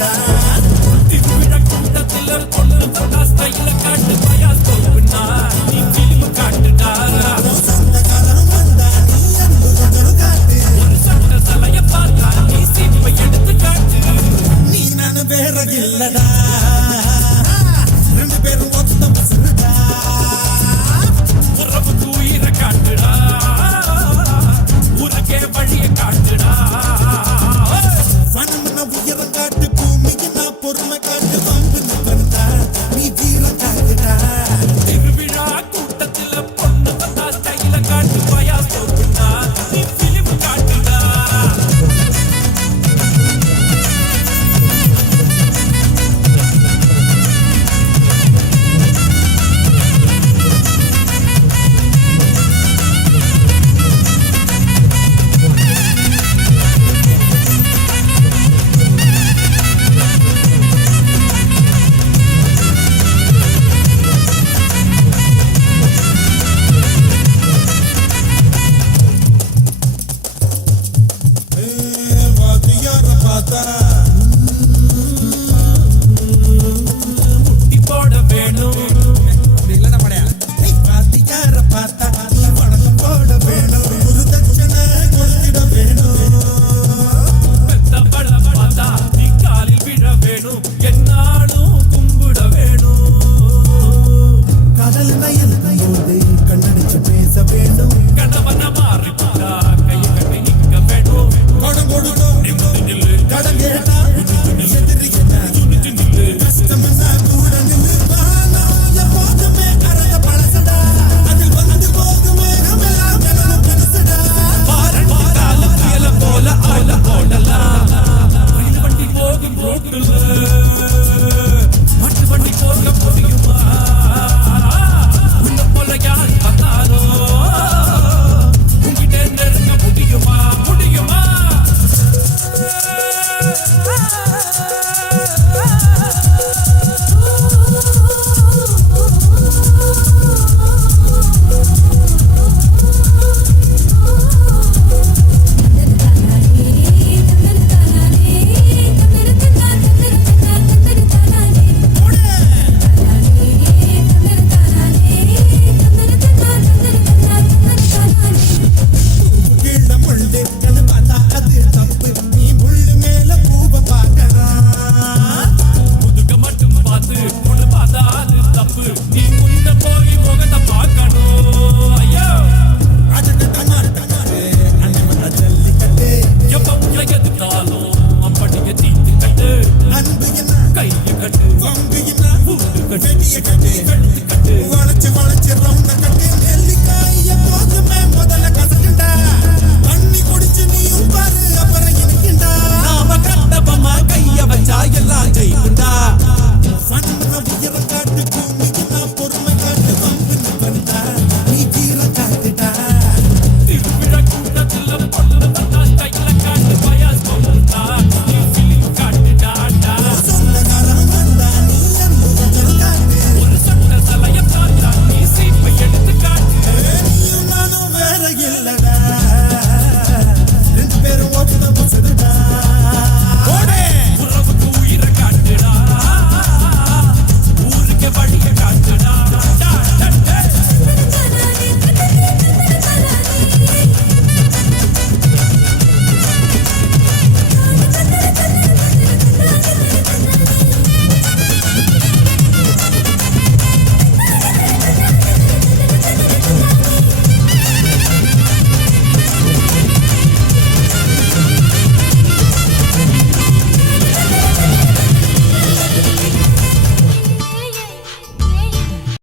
காட்டுடா. திருவிழா கூட்டத்துல பொண்ணு வந்தா ஸ்டைல காட்டு பயா ஸ்டோப்னா நீ ஃபிலிம் காட்டுடா. சொந்தக்காரன் வந்தா நீ அன்பு கொஞ்சம் காட்டு. ஒரு சட்ட சலைய பார்த்தா நீ சீப்பை எடுத்து காட்டு. நீ நானும் வேற இல்லடா, ரெண்டு பேரும் ஒத்த பசுடா. உறவுக்கு உயிரை காட்டுடா, உனக்கே வழியை காட்டுடா. பணம்னா உயரம் காட்டு, பூமிக்குன்னா பொறுமை காட்டு. வம்புன்னு வந்தா நீ வீரம் காட்டுடா. திருவிழா கூட்டத்துல பொண்ணு வந்தா ஸ்டைல காட்டு பயா ஸ்டோப்னா நீ ஃபிலிம் காட்டுடா. வாத்தியார பார்த்தா